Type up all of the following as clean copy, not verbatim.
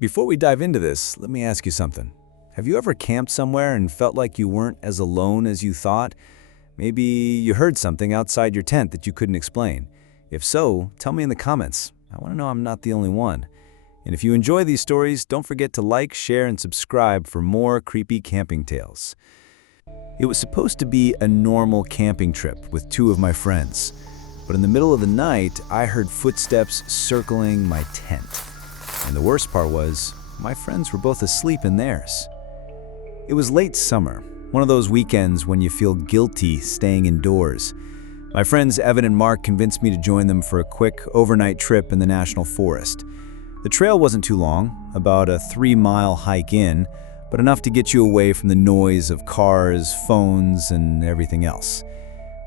Before we dive into this, let me ask you something. Have you ever camped somewhere and felt like you weren't as alone as you thought? Maybe you heard something outside your tent that you couldn't explain. If so, tell me in the comments. I want to know I'm not the only one. And if you enjoy these stories, don't forget to like, share, and subscribe for more creepy camping tales. It was supposed to be a normal camping trip with two of my friends. But in the middle of the night, I heard footsteps circling my tent. And the worst part was, my friends were both asleep in theirs. It was late summer, one of those weekends when you feel guilty staying indoors. My friends Evan and Mark convinced me to join them for a quick overnight trip in the national forest. The trail wasn't too long, about a 3-mile hike in, but enough to get you away from the noise of cars, phones, and everything else.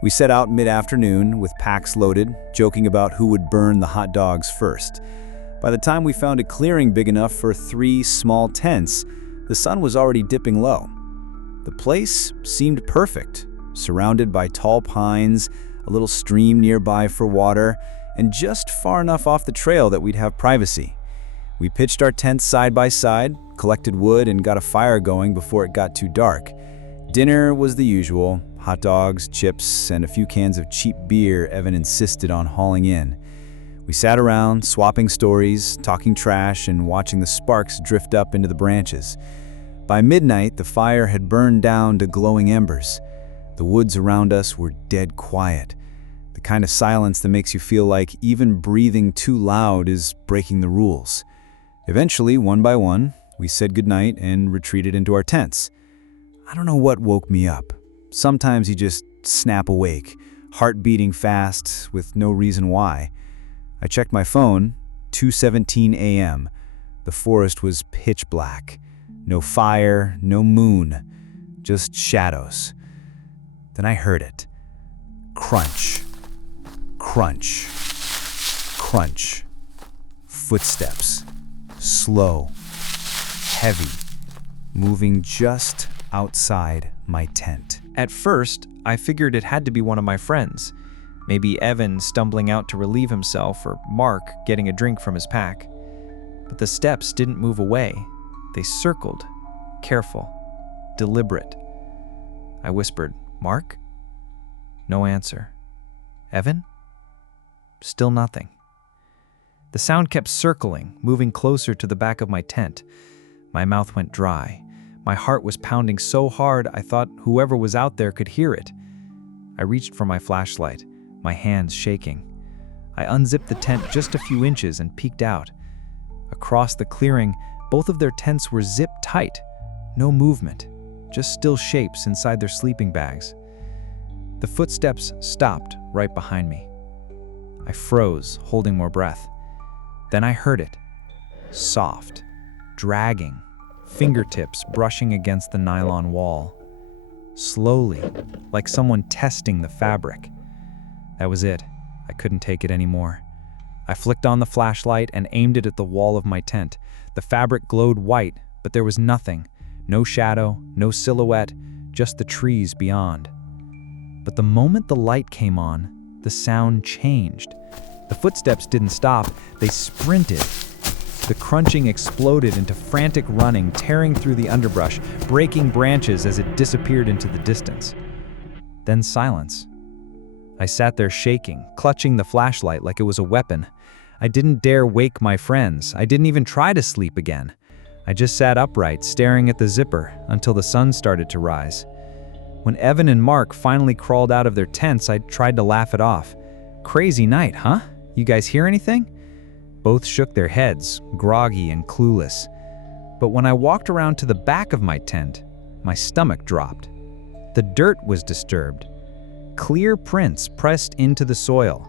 We set out mid-afternoon with packs loaded, joking about who would burn the hot dogs first. By the time we found a clearing big enough for 3 small tents, the sun was already dipping low. The place seemed perfect, surrounded by tall pines, a little stream nearby for water, and just far enough off the trail that we'd have privacy. We pitched our tents side by side, collected wood, and got a fire going before it got too dark. Dinner was the usual: hot dogs, chips, and a few cans of cheap beer Evan insisted on hauling in. We sat around, swapping stories, talking trash, and watching the sparks drift up into the branches. By midnight, the fire had burned down to glowing embers. The woods around us were dead quiet, the kind of silence that makes you feel like even breathing too loud is breaking the rules. Eventually, one by one, we said goodnight and retreated into our tents. I don't know what woke me up. Sometimes you just snap awake, heart beating fast with no reason why. I checked my phone, 2:17 a.m. The forest was pitch black. No fire, no moon, just shadows. Then I heard it. Crunch, crunch, crunch. Footsteps, slow, heavy, moving just outside my tent. At first, I figured it had to be one of my friends. Maybe Evan stumbling out to relieve himself, or Mark getting a drink from his pack. But the steps didn't move away. They circled, careful, deliberate. I whispered, "Mark?" No answer. "Evan?" Still nothing. The sound kept circling, moving closer to the back of my tent. My mouth went dry. My heart was pounding so hard I thought whoever was out there could hear it. I reached for my flashlight, my hands shaking. I unzipped the tent just a few inches and peeked out. Across the clearing, both of their tents were zipped tight. No movement, just still shapes inside their sleeping bags. The footsteps stopped right behind me. I froze, holding more breath. Then I heard it. Soft, dragging, fingertips brushing against the nylon wall. Slowly, like someone testing the fabric. That was it. I couldn't take it anymore. I flicked on the flashlight and aimed it at the wall of my tent. The fabric glowed white, but there was nothing. No shadow, no silhouette, just the trees beyond. But the moment the light came on, the sound changed. The footsteps didn't stop, they sprinted. The crunching exploded into frantic running, tearing through the underbrush, breaking branches as it disappeared into the distance. Then silence. I sat there shaking, clutching the flashlight like it was a weapon. I didn't dare wake my friends. I didn't even try to sleep again. I just sat upright, staring at the zipper until the sun started to rise. When Evan and Mark finally crawled out of their tents, I tried to laugh it off. "Crazy night, huh? You guys hear anything?" Both shook their heads, groggy and clueless. But when I walked around to the back of my tent, my stomach dropped. The dirt was disturbed. Clear prints pressed into the soil.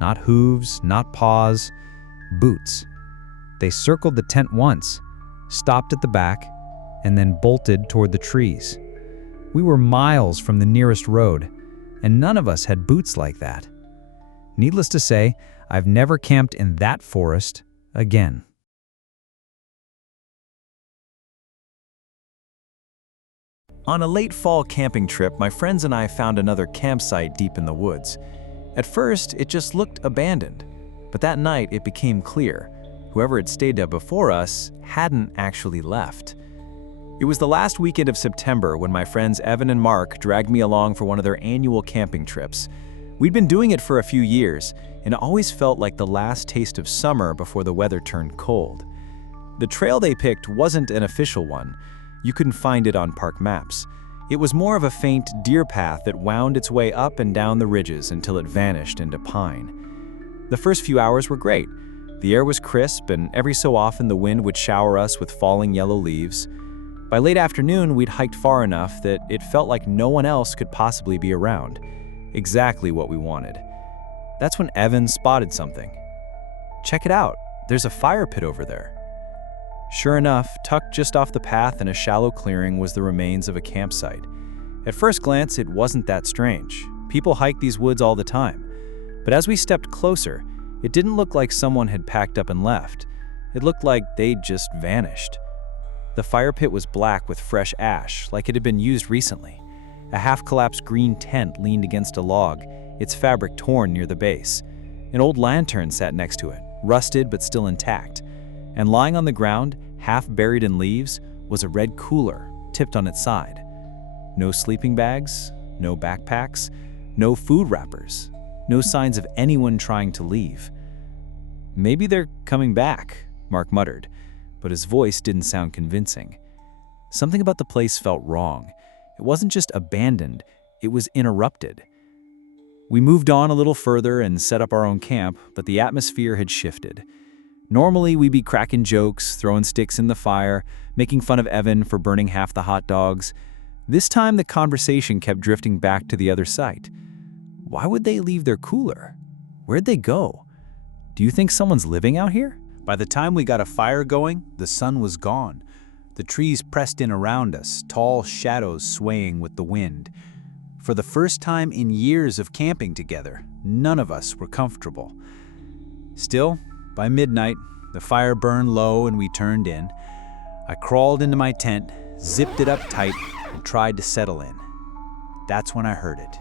Not hooves, not paws, boots. They circled the tent once, stopped at the back, and then bolted toward the trees. We were miles from the nearest road, and none of us had boots like that. Needless to say, I've never camped in that forest again. On a late fall camping trip, my friends and I found another campsite deep in the woods. At first, it just looked abandoned, but that night it became clear. Whoever had stayed there before us hadn't actually left. It was the last weekend of September when my friends Evan and Mark dragged me along for one of their annual camping trips. We'd been doing it for a few years, and it always felt like the last taste of summer before the weather turned cold. The trail they picked wasn't an official one. You couldn't find it on park maps. It was more of a faint deer path that wound its way up and down the ridges until it vanished into pine. The first few hours were great. The air was crisp, and every so often the wind would shower us with falling yellow leaves. By late afternoon, we'd hiked far enough that it felt like no one else could possibly be around. Exactly what we wanted. That's when Evan spotted something. "Check it out, there's a fire pit over there." Sure enough, tucked just off the path in a shallow clearing was the remains of a campsite. At first glance, it wasn't that strange. People hike these woods all the time. But as we stepped closer, it didn't look like someone had packed up and left. It looked like they'd just vanished. The fire pit was black with fresh ash, like it had been used recently. A half-collapsed green tent leaned against a log, its fabric torn near the base. An old lantern sat next to it, rusted but still intact. And lying on the ground, half buried in leaves, was a red cooler, tipped on its side. No sleeping bags, no backpacks, no food wrappers, no signs of anyone trying to leave. "Maybe they're coming back," Mark muttered, but his voice didn't sound convincing. Something about the place felt wrong. It wasn't just abandoned, it was interrupted. We moved on a little further and set up our own camp, but the atmosphere had shifted. Normally, we'd be cracking jokes, throwing sticks in the fire, making fun of Evan for burning half the hot dogs. This time, the conversation kept drifting back to the other site. Why would they leave their cooler? Where'd they go? Do you think someone's living out here? By the time we got a fire going, the sun was gone. The trees pressed in around us, tall shadows swaying with the wind. For the first time in years of camping together, none of us were comfortable. Still, by midnight, the fire burned low and we turned in. I crawled into my tent, zipped it up tight, and tried to settle in. That's when I heard it.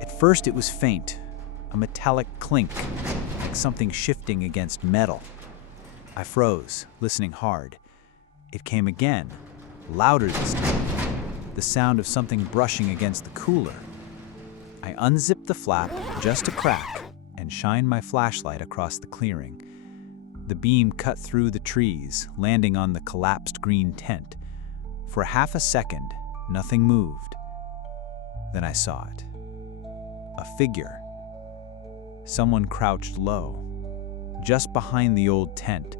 At first it was faint, a metallic clink, like something shifting against metal. I froze, listening hard. It came again, louder this time, the sound of something brushing against the cooler. I unzipped the flap just a crack and shined my flashlight across the clearing. The beam cut through the trees, landing on the collapsed green tent. For half a second, nothing moved. Then I saw it. A figure. Someone crouched low, just behind the old tent,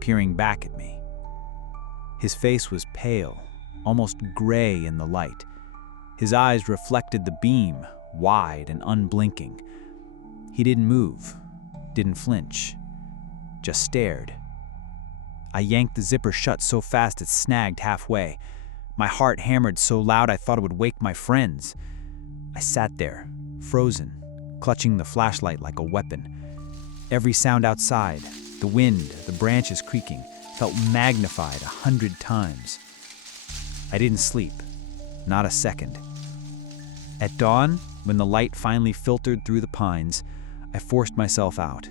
peering back at me. His face was pale, almost gray in the light. His eyes reflected the beam, wide and unblinking. He didn't move, didn't flinch, just stared. I yanked the zipper shut so fast it snagged halfway. My heart hammered so loud I thought it would wake my friends. I sat there, frozen, clutching the flashlight like a weapon. Every sound outside, the wind, the branches creaking, felt magnified 100 times. I didn't sleep, not a second. At dawn, when the light finally filtered through the pines, I forced myself out.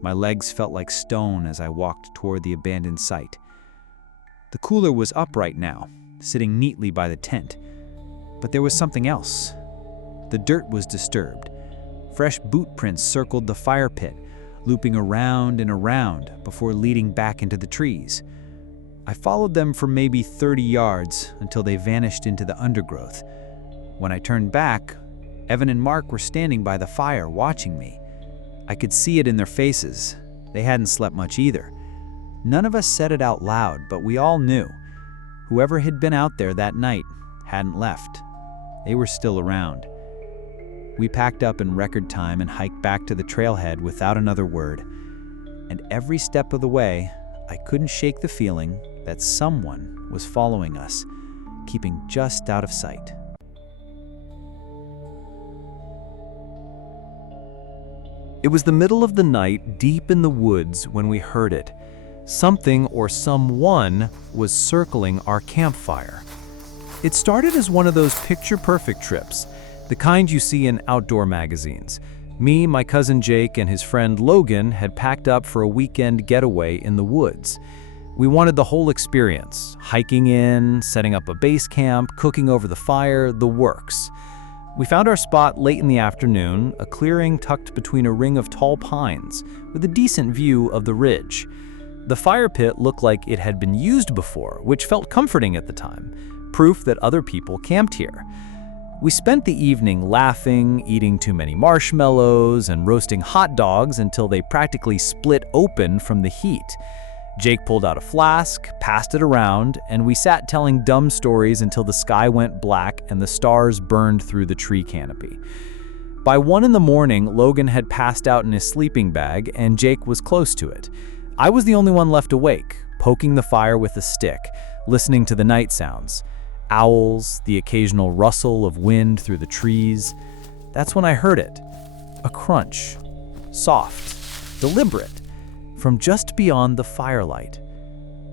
My legs felt like stone as I walked toward the abandoned site. The cooler was upright now, sitting neatly by the tent. But there was something else. The dirt was disturbed. Fresh boot prints circled the fire pit, looping around and around before leading back into the trees. I followed them for maybe 30 yards until they vanished into the undergrowth. When I turned back, Evan and Mark were standing by the fire watching me. I could see it in their faces. They hadn't slept much either. None of us said it out loud, but we all knew. Whoever had been out there that night hadn't left. They were still around. We packed up in record time and hiked back to the trailhead without another word. And every step of the way, I couldn't shake the feeling that someone was following us, keeping just out of sight. It was the middle of the night, deep in the woods, when we heard it. Something or someone was circling our campfire. It started as one of those picture-perfect trips, the kind you see in outdoor magazines. Me, my cousin Jake, and his friend Logan had packed up for a weekend getaway in the woods. We wanted the whole experience, hiking in, setting up a base camp, cooking over the fire, the works. We found our spot late in the afternoon, a clearing tucked between a ring of tall pines, with a decent view of the ridge. The fire pit looked like it had been used before, which felt comforting at the time, proof that other people camped here. We spent the evening laughing, eating too many marshmallows, and roasting hot dogs until they practically split open from the heat. Jake pulled out a flask, passed it around, and we sat telling dumb stories until the sky went black and the stars burned through the tree canopy. By 1 a.m, Logan had passed out in his sleeping bag, and Jake was close to it. I was the only one left awake, poking the fire with a stick, listening to the night sounds. Owls, the occasional rustle of wind through the trees. That's when I heard it. A crunch. Soft. Deliberate. From just beyond the firelight.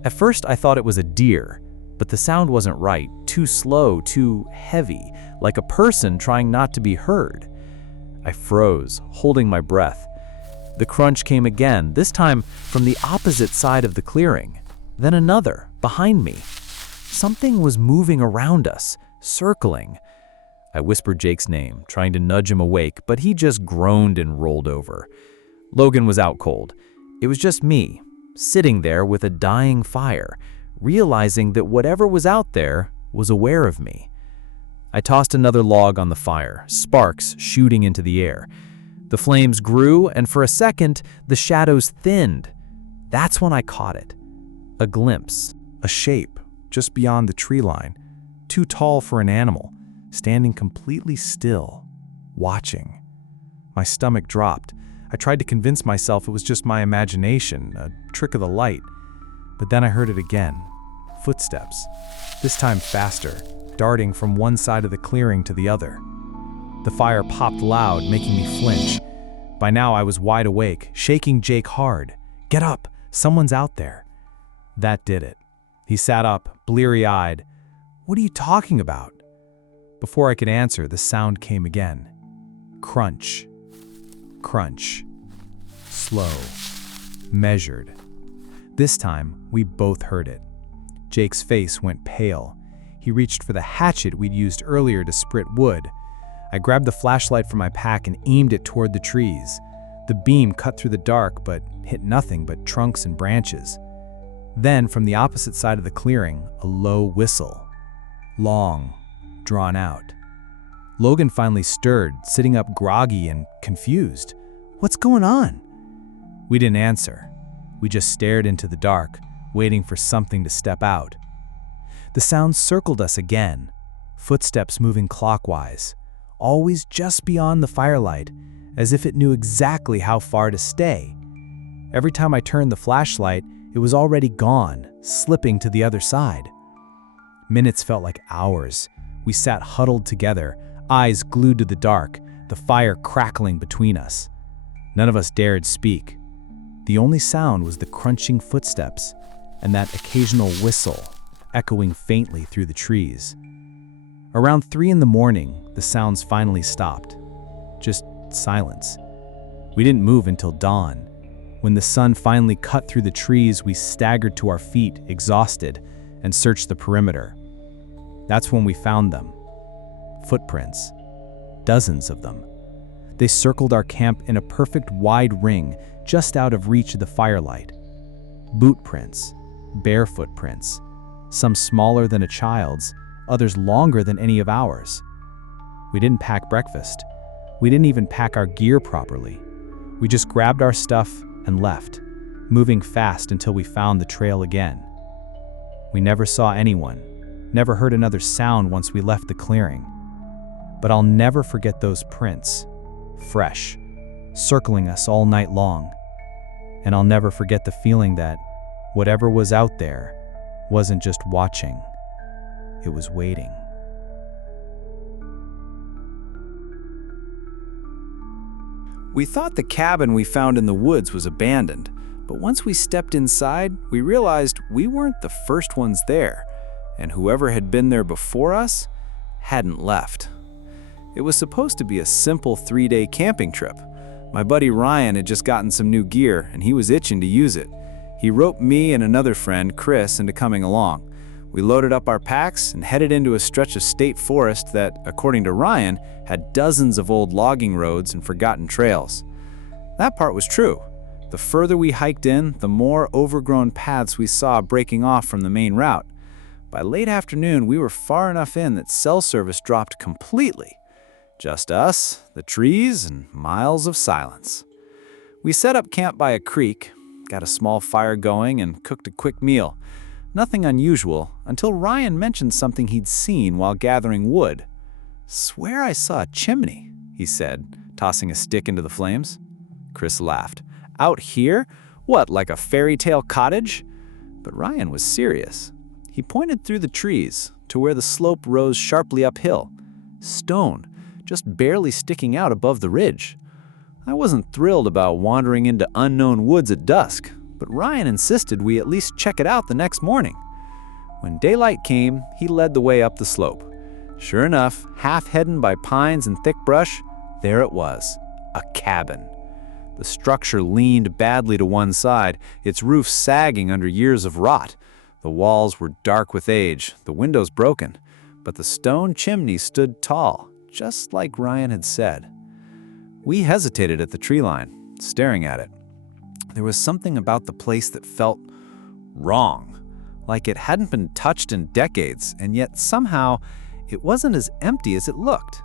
At first I thought it was a deer, but the sound wasn't right. Too slow, too heavy, like a person trying not to be heard. I froze, holding my breath. The crunch came again, this time from the opposite side of the clearing. Then another, behind me. Something was moving around us, circling. I whispered Jake's name, trying to nudge him awake, but he just groaned and rolled over. Logan was out cold. It was just me, sitting there with a dying fire, realizing that whatever was out there was aware of me. I tossed another log on the fire, sparks shooting into the air. The flames grew, and for a second, the shadows thinned. That's when I caught it. A glimpse, a shape, just beyond the tree line, too tall for an animal, standing completely still, watching. My stomach dropped. I tried to convince myself it was just my imagination, a trick of the light. But then I heard it again. Footsteps. This time faster, darting from one side of the clearing to the other. The fire popped loud, making me flinch. By now I was wide awake, shaking Jake hard. "Get up! Someone's out there." That did it. He sat up, bleary-eyed. "What are you talking about?" Before I could answer, the sound came again. Crunch. Crunch. Slow. Measured. This time, we both heard it. Jake's face went pale. He reached for the hatchet we'd used earlier to split wood. I grabbed the flashlight from my pack and aimed it toward the trees. The beam cut through the dark, but hit nothing but trunks and branches. Then, from the opposite side of the clearing, a low whistle. Long, drawn out. Logan finally stirred, sitting up groggy and confused. "What's going on?" We didn't answer. We just stared into the dark, waiting for something to step out. The sound circled us again, footsteps moving clockwise, always just beyond the firelight, as if it knew exactly how far to stay. Every time I turned the flashlight, it was already gone, slipping to the other side. Minutes felt like hours. We sat huddled together, eyes glued to the dark, the fire crackling between us. None of us dared speak. The only sound was the crunching footsteps and that occasional whistle echoing faintly through the trees. Around 3 a.m, the sounds finally stopped. Just silence. We didn't move until dawn. When the sun finally cut through the trees, we staggered to our feet, exhausted, and searched the perimeter. That's when we found them. Footprints. Dozens of them. They circled our camp in a perfect wide ring, just out of reach of the firelight. Boot prints. Bare footprints. Some smaller than a child's, others longer than any of ours. We didn't pack breakfast. We didn't even pack our gear properly. We just grabbed our stuff and left, moving fast until we found the trail again. We never saw anyone, never heard another sound once we left the clearing. But I'll never forget those prints, fresh, circling us all night long. And I'll never forget the feeling that whatever was out there wasn't just watching, it was waiting. We thought the cabin we found in the woods was abandoned, but once we stepped inside, we realized we weren't the first ones there, and whoever had been there before us hadn't left. It was supposed to be a simple 3-day camping trip, My buddy Ryan had just gotten some new gear, and he was itching to use it. He roped me and another friend, Chris, into coming along. We loaded up our packs and headed into a stretch of state forest that, according to Ryan, had dozens of old logging roads and forgotten trails. That part was true. The further we hiked in, the more overgrown paths we saw breaking off from the main route. By late afternoon, we were far enough in that cell service dropped completely. Just us, the trees, and miles of silence. We set up camp by a creek, got a small fire going, and cooked a quick meal. Nothing unusual, until Ryan mentioned something he'd seen while gathering wood. "Swear I saw a chimney," he said, tossing a stick into the flames. Chris laughed. "Out here? What, like a fairy tale cottage?" But Ryan was serious. He pointed through the trees to where the slope rose sharply uphill. Stone, just barely sticking out above the ridge. I wasn't thrilled about wandering into unknown woods at dusk, but Ryan insisted we at least check it out the next morning. When daylight came, he led the way up the slope. Sure enough, half hidden by pines and thick brush, there it was, a cabin. The structure leaned badly to one side, its roof sagging under years of rot. The walls were dark with age, the windows broken, but the stone chimney stood tall, just like Ryan had said. We hesitated at the tree line, staring at it. There was something about the place that felt wrong, like it hadn't been touched in decades, and yet somehow it wasn't as empty as it looked.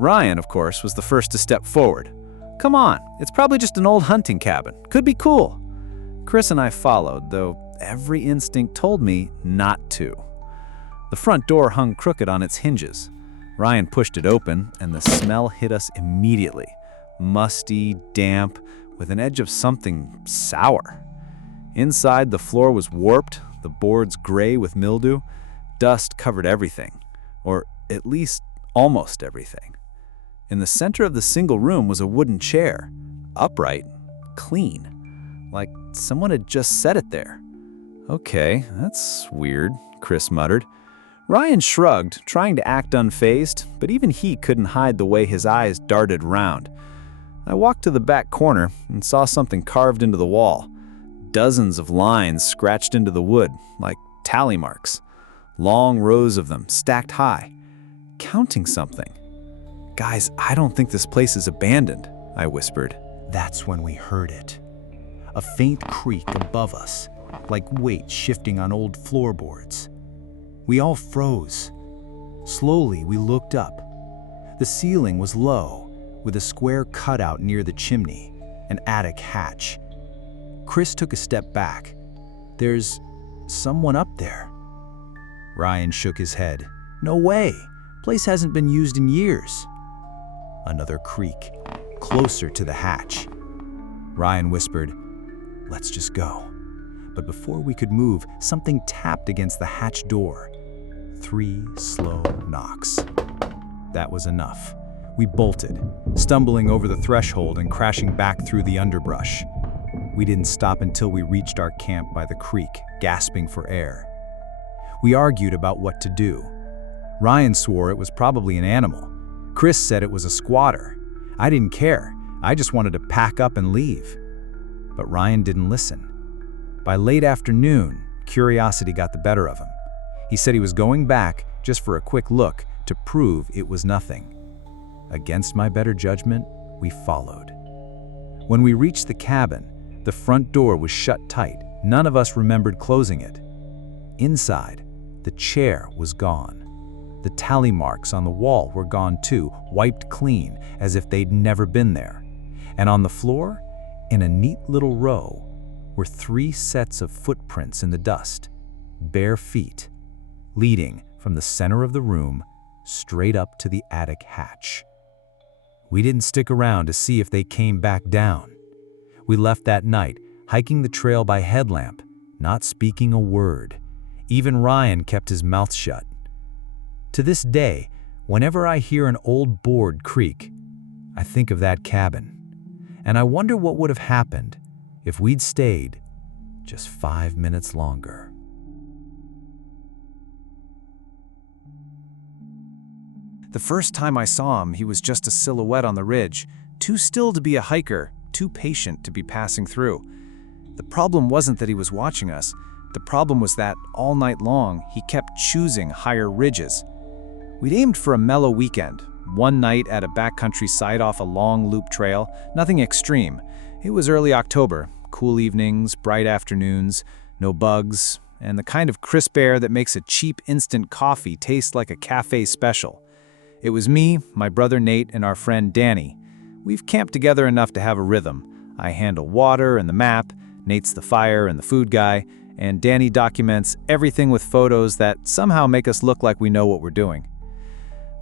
Ryan, of course, was the first to step forward. "Come on, it's probably just an old hunting cabin. Could be cool." Chris and I followed, though every instinct told me not to. The front door hung crooked on its hinges. Ryan pushed it open, and the smell hit us immediately. Musty, damp, with an edge of something sour. Inside, the floor was warped, the boards gray with mildew. Dust covered everything, or at least almost everything. In the center of the single room was a wooden chair, upright, clean, like someone had just set it there. "Okay, that's weird," Chris muttered. Ryan shrugged, trying to act unfazed, but even he couldn't hide the way his eyes darted round. I walked to the back corner and saw something carved into the wall. Dozens of lines scratched into the wood, like tally marks. Long rows of them, stacked high. Counting something. "Guys, I don't think this place is abandoned," I whispered. That's when we heard it. A faint creak above us, like weight shifting on old floorboards. We all froze. Slowly, we looked up. The ceiling was low, with a square cutout near the chimney, an attic hatch. Chris took a step back. "There's someone up there." Ryan shook his head. "No way. Place hasn't been used in years." Another creak, closer to the hatch. Ryan whispered, "Let's just go." But before we could move, something tapped against the hatch door. 3 slow knocks. That was enough. We bolted, stumbling over the threshold and crashing back through the underbrush. We didn't stop until we reached our camp by the creek, gasping for air. We argued about what to do. Ryan swore it was probably an animal. Chris said it was a squatter. I didn't care. I just wanted to pack up and leave. But Ryan didn't listen. By late afternoon, curiosity got the better of him. He said he was going back just for a quick look to prove it was nothing. Against my better judgment, we followed. When we reached the cabin, the front door was shut tight. None of us remembered closing it. Inside, the chair was gone. The tally marks on the wall were gone too, wiped clean as if they'd never been there. And on the floor, in a neat little row, were 3 sets of footprints in the dust, bare feet, leading from the center of the room straight up to the attic hatch. We didn't stick around to see if they came back down. We left that night, hiking the trail by headlamp, not speaking a word. Even Ryan kept his mouth shut. To this day, whenever I hear an old board creak, I think of that cabin. And I wonder what would have happened if we'd stayed just 5 minutes longer. The first time I saw him, he was just a silhouette on the ridge. Too still to be a hiker, too patient to be passing through. The problem wasn't that he was watching us. The problem was that, all night long, he kept choosing higher ridges. We'd aimed for a mellow weekend, one night at a backcountry site off a long loop trail, nothing extreme. It was early October, cool evenings, bright afternoons, no bugs, and the kind of crisp air that makes a cheap instant coffee taste like a cafe special. It was me, my brother Nate, and our friend Danny. We've camped together enough to have a rhythm. I handle water and the map, Nate's the fire and the food guy, and Danny documents everything with photos that somehow make us look like we know what we're doing.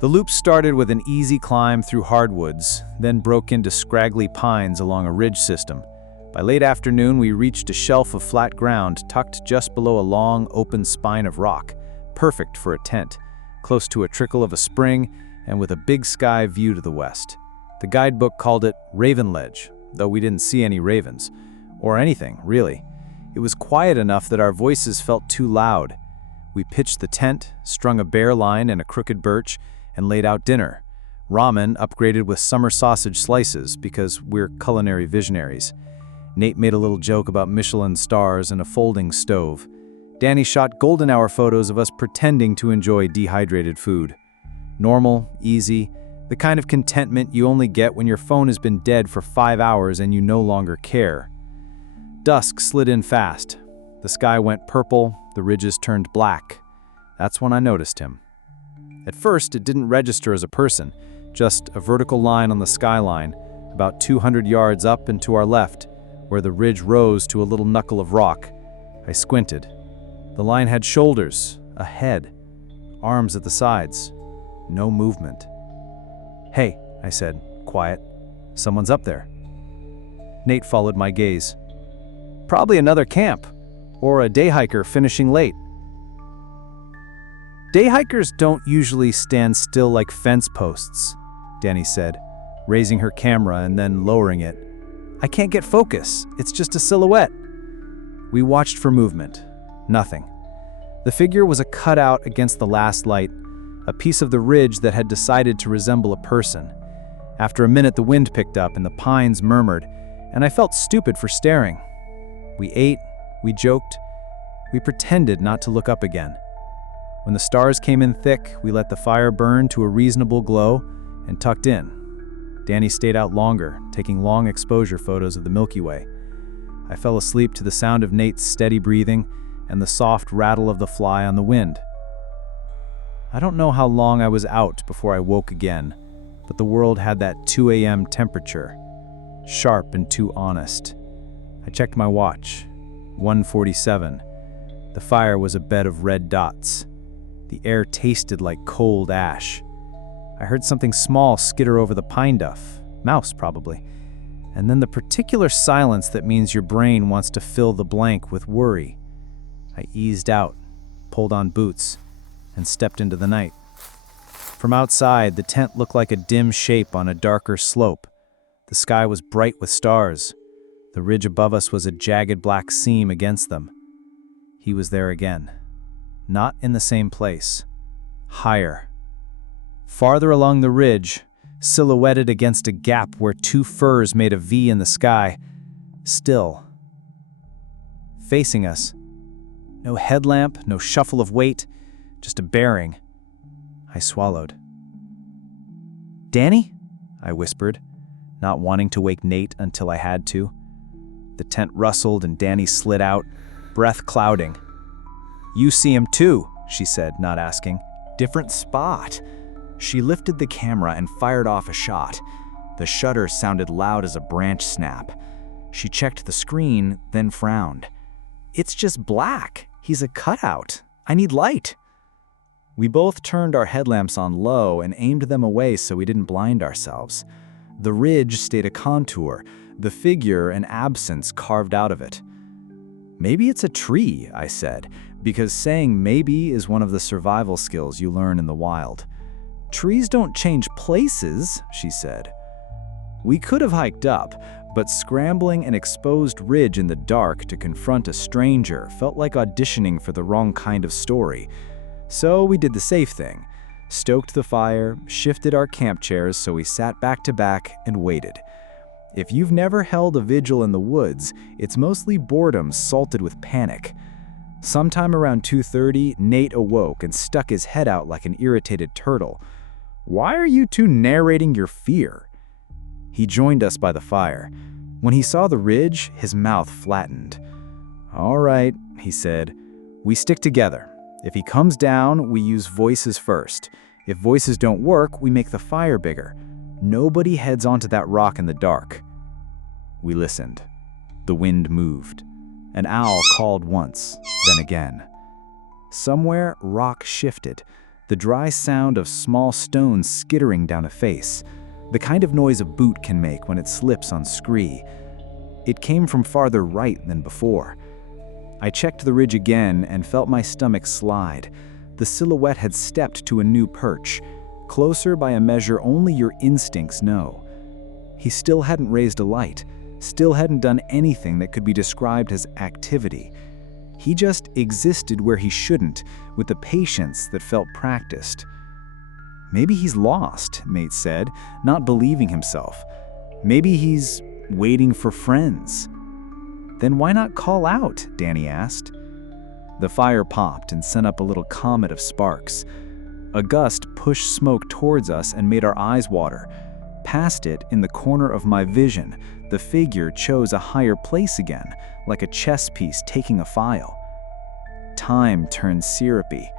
The loop started with an easy climb through hardwoods, then broke into scraggly pines along a ridge system. By late afternoon, we reached a shelf of flat ground tucked just below a long, open spine of rock, perfect for a tent, close to a trickle of a spring and with a big sky view to the west. The guidebook called it Raven Ledge, though we didn't see any ravens, or anything, really. It was quiet enough that our voices felt too loud. We pitched the tent, strung a bear line and a crooked birch, and laid out dinner. Ramen upgraded with summer sausage slices because we're culinary visionaries. Nate made a little joke about Michelin stars and a folding stove. Danny shot golden hour photos of us pretending to enjoy dehydrated food. Normal, easy, the kind of contentment you only get when your phone has been dead for 5 hours and you no longer care. Dusk slid in fast. The sky went purple, the ridges turned black. That's when I noticed him. At first, it didn't register as a person, just a vertical line on the skyline, about 200 yards up and to our left, where the ridge rose to a little knuckle of rock. I squinted. The line had shoulders, a head, arms at the sides. No movement. "Hey," I said, quiet. "Someone's up there." Nate followed my gaze. "Probably another camp, or a day hiker finishing late." "Day hikers don't usually stand still like fence posts," Danny said, raising her camera and then lowering it. "I can't get focus. It's just a silhouette." We watched for movement. Nothing. The figure was a cutout against the last light, a piece of the ridge that had decided to resemble a person. After a minute, the wind picked up and the pines murmured, and I felt stupid for staring. We ate, we joked, we pretended not to look up again. When the stars came in thick, we let the fire burn to a reasonable glow and tucked in. Danny stayed out longer, taking long exposure photos of the Milky Way. I fell asleep to the sound of Nate's steady breathing and the soft rattle of the fly on the wind. I don't know how long I was out before I woke again, but the world had that 2 a.m. temperature, sharp and too honest. I checked my watch, 1:47. The fire was a bed of red dots. The air tasted like cold ash. I heard something small skitter over the pine duff, mouse probably, and then the particular silence that means your brain wants to fill the blank with worry. I eased out, pulled on boots, and stepped into the night. From outside, the tent looked like a dim shape on a darker slope. The sky was bright with stars. The ridge above us was a jagged black seam against them. He was there again. Not in the same place. Higher. Farther along the ridge, silhouetted against a gap where two firs made a V in the sky. Still. Facing us. No headlamp, no shuffle of weight, just a bearing. I swallowed. "Danny?" I whispered, not wanting to wake Nate until I had to. The tent rustled and Danny slid out, breath clouding. "You see him too," she said, not asking. "Different spot." She lifted the camera and fired off a shot. The shutter sounded loud as a branch snap. She checked the screen, then frowned. "It's just black. He's a cutout. I need light." We both turned our headlamps on low and aimed them away so we didn't blind ourselves. The ridge stayed a contour, the figure an absence carved out of it. "Maybe it's a tree," I said, because saying maybe is one of the survival skills you learn in the wild. "Trees don't change places," she said. We could have hiked up, but scrambling an exposed ridge in the dark to confront a stranger felt like auditioning for the wrong kind of story. So we did the safe thing, stoked the fire, shifted our camp chairs so we sat back to back and waited. If you've never held a vigil in the woods, it's mostly boredom salted with panic. Sometime around 2:30, Nate awoke and stuck his head out like an irritated turtle. "Why are you two narrating your fear?" He joined us by the fire. When he saw the ridge, his mouth flattened. "All right," he said. "We stick together. If he comes down, we use voices first. If voices don't work, we make the fire bigger. Nobody heads onto that rock in the dark." We listened. The wind moved. An owl called once, then again. Somewhere, rock shifted, the dry sound of small stones skittering down a face, the kind of noise a boot can make when it slips on scree. It came from farther right than before. I checked the ridge again and felt my stomach slide. The silhouette had stepped to a new perch, closer by a measure only your instincts know. He still hadn't raised a light, still hadn't done anything that could be described as activity. He just existed where he shouldn't, with the patience that felt practiced. "Maybe he's lost," Mate said, not believing himself. "Maybe he's waiting for friends." "Then why not call out?" Danny asked. The fire popped and sent up a little comet of sparks. A gust pushed smoke towards us and made our eyes water. Past it, in the corner of my vision, the figure chose a higher place again, like a chess piece taking a file. Time turned syrupy.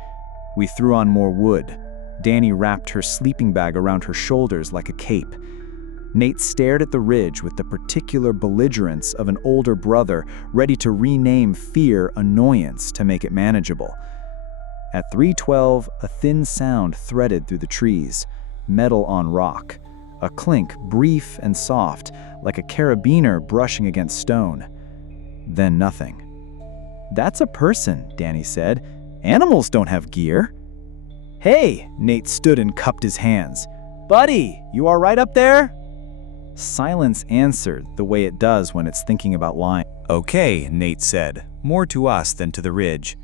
We threw on more wood. Danny wrapped her sleeping bag around her shoulders like a cape. Nate stared at the ridge with the particular belligerence of an older brother ready to rename fear annoyance to make it manageable. At 3:12, a thin sound threaded through the trees, metal on rock. A clink, brief and soft, like a carabiner brushing against stone. Then nothing. "That's a person," Danny said. "Animals don't have gear." "Hey!" Nate stood and cupped his hands. "Buddy, you all right up there?" Silence answered the way it does when it's thinking about lying. "Okay," Nate said, more to us than to the ridge.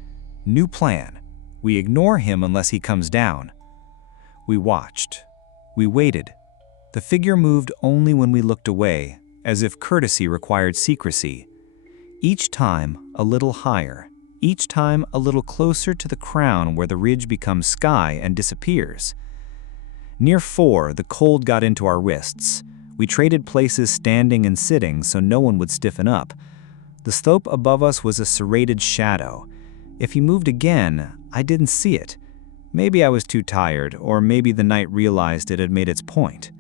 "New plan. We ignore him unless he comes down." We watched. We waited. The figure moved only when we looked away, as if courtesy required secrecy. Each time, a little higher. Each time, a little closer to the crown where the ridge becomes sky and disappears. Near 4, the cold got into our wrists. We traded places standing and sitting so no one would stiffen up. The slope above us was a serrated shadow. If he moved again, I didn't see it. Maybe I was too tired, or maybe the night realized it had made its point.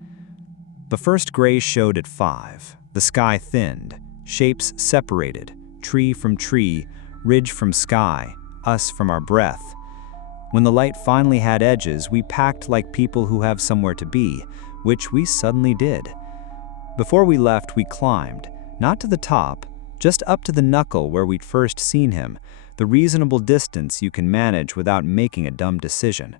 The first gray showed at 5. The sky thinned, shapes separated, tree from tree, ridge from sky, us from our breath. When the light finally had edges, we packed like people who have somewhere to be, which we suddenly did. Before we left, we climbed, not to the top, just up to the knuckle where we'd first seen him, the reasonable distance you can manage without making a dumb decision.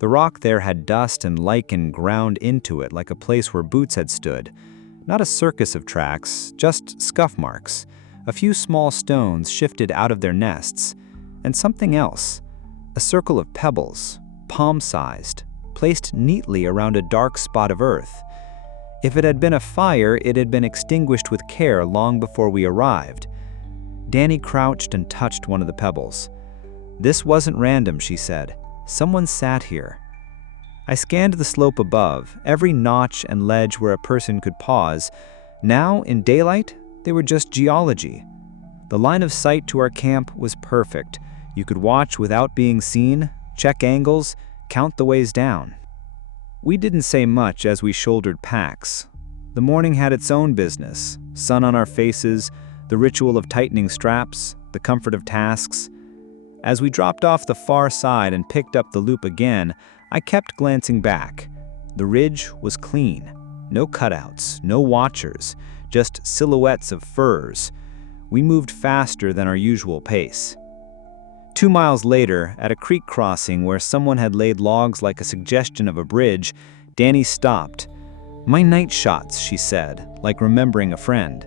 The rock there had dust and lichen ground into it like a place where boots had stood. Not a circus of tracks, just scuff marks. A few small stones shifted out of their nests. And something else. A circle of pebbles, palm-sized, placed neatly around a dark spot of earth. If it had been a fire, it had been extinguished with care long before we arrived. Danny crouched and touched one of the pebbles. "This wasn't random," she said. "Someone sat here." I scanned the slope above, every notch and ledge where a person could pause. Now, in daylight, they were just geology. The line of sight to our camp was perfect. You could watch without being seen, check angles, count the ways down. We didn't say much as we shouldered packs. The morning had its own business, sun on our faces, the ritual of tightening straps, the comfort of tasks. As we dropped off the far side and picked up the loop again, I kept glancing back. The ridge was clean. No cutouts, no watchers, just silhouettes of firs. We moved faster than our usual pace. 2 miles later, at a creek crossing where someone had laid logs like a suggestion of a bridge, Danny stopped. "My night shots," she said, like remembering a friend.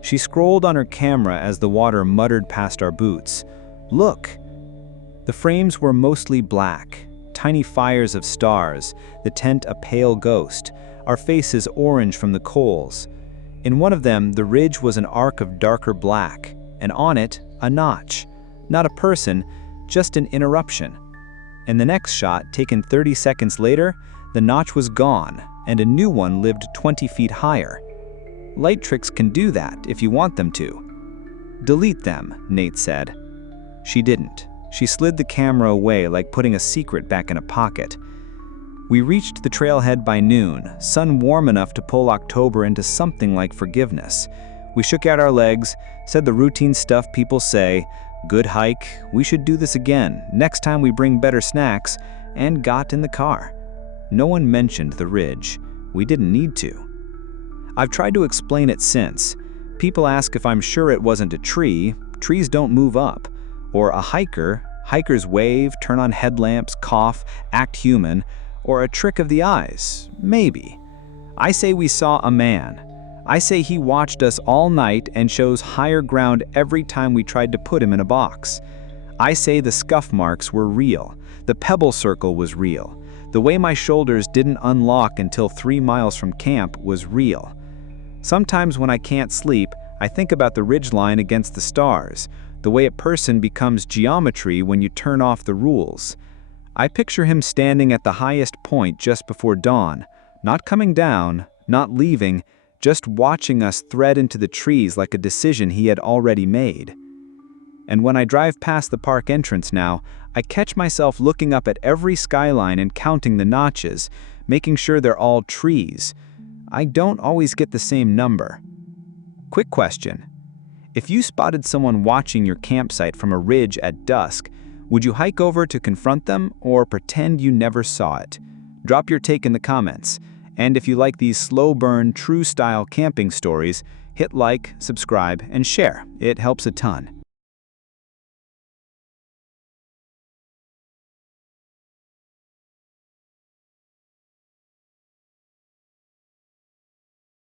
She scrolled on her camera as the water muttered past our boots. "Look!" The frames were mostly black, tiny fires of stars, the tent a pale ghost, our faces orange from the coals. In one of them, the ridge was an arc of darker black, and on it, a notch. Not a person, just an interruption. In the next shot, taken 30 seconds later, the notch was gone, and a new one lived 20 feet higher. Light tricks can do that if you want them to. "Delete them," Nate said. She didn't. She slid the camera away like putting a secret back in a pocket. We reached the trailhead by noon, sun warm enough to pull October into something like forgiveness. We shook out our legs, said the routine stuff people say, "Good hike, we should do this again, next time we bring better snacks," and got in the car. No one mentioned the ridge. We didn't need to. I've tried to explain it since. People ask if I'm sure it wasn't a tree. Trees don't move up. Or a hiker. Hikers wave, turn on headlamps, cough, act human. Or a trick of the eyes. Maybe. I say we saw a man. I say he watched us all night and chose higher ground every time we tried to put him in a box. I say the scuff marks were real. The pebble circle was real. The way my shoulders didn't unlock until 3 miles from camp was real. Sometimes when I can't sleep, I think about the ridgeline against the stars, the way a person becomes geometry when you turn off the rules. I picture him standing at the highest point just before dawn, not coming down, not leaving, just watching us thread into the trees like a decision he had already made. And when I drive past the park entrance now, I catch myself looking up at every skyline and counting the notches, making sure they're all trees. I don't always get the same number. Quick question. If you spotted someone watching your campsite from a ridge at dusk, would you hike over to confront them or pretend you never saw it? Drop your take in the comments. And if you like these slow burn, true style camping stories, hit like, subscribe, and share. It helps a ton.